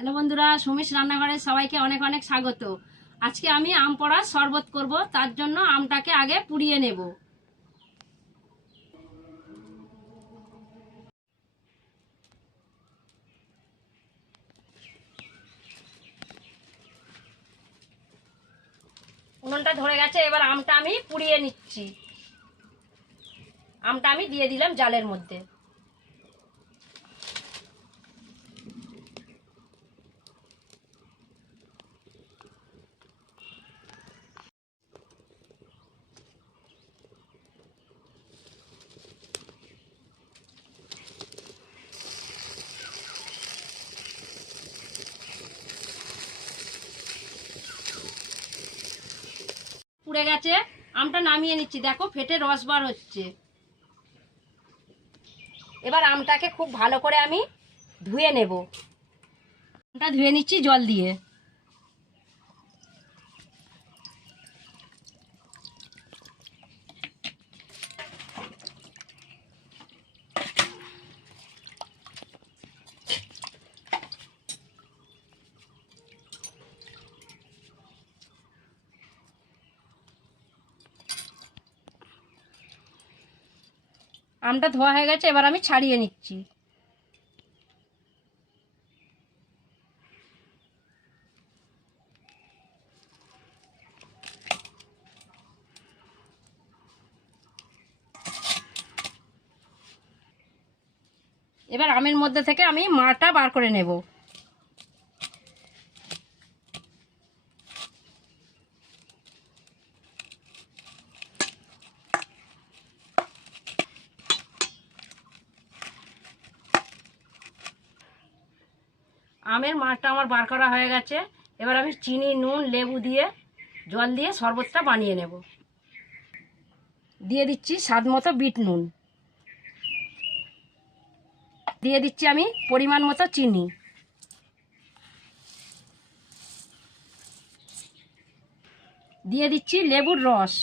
Hello বন্ধুরা, সুমিশ রান্নাঘরে সবাইকে অনেক অনেক স্বাগত। আজকে আমি আম পড়ার শরবত করব, তার জন্য আমটাকে আগে পুড়িয়ে নেব। উনুনটা ধরে গেছে, এবার আমটা আমি পুড়িয়ে নিচ্ছি। আমটা আমি দিয়ে দিলাম জালের মধ্যে। পুড়ে গেছে, আমটা নামিয়ে নিচ্ছি। দেখো, ফেটে রস বার হচ্ছে। এবার আমটাকে খুব ভালো করে আমি ধুয়ে নেব। আমটা ধুয়ে নিচ্ছি জল দিয়ে। আমটা ধোয়া হয়ে গেছে, এবার আমি ছাড়িয়ে নিচ্ছি। এবার আমের মধ্যে থেকে আমি মাটা বার করে নেব। আমের মাঠটা আমার বার করা হয়ে গেছে। এবার আমি চিনি, নুন, লেবু দিয়ে জল দিয়ে শরবতটা বানিয়ে নেব। দিয়ে দিচ্ছি স্বাদ মতো বিট নুন। দিয়ে দিচ্ছি আমি পরিমাণ মতো চিনি। দিয়ে দিচ্ছি লেবুর রস।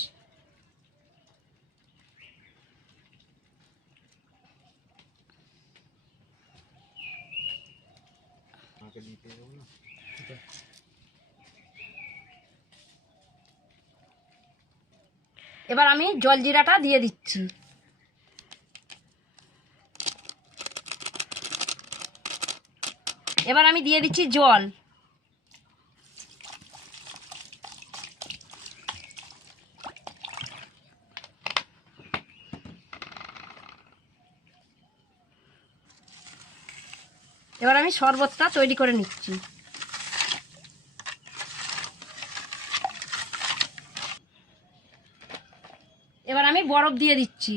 এবার আমি জলজিরাটা দিয়ে দিচ্ছি। এবার আমি দিয়ে দিচ্ছি জল। এবার আমি শরবতটা তৈরি করে নিচ্ছি। এবার আমি বরফ দিয়ে দিচ্ছি।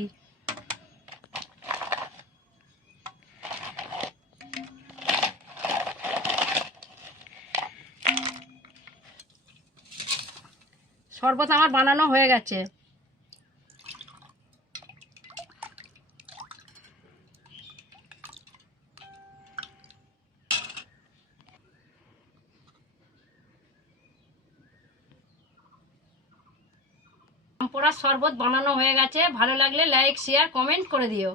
শরবত আমার বানানো হয়ে গেছে। পোড়ার শরবত বানানো হয়ে গেছে। ভালো লাগলে লাইক শেয়ার কমেন্ট করে দিও।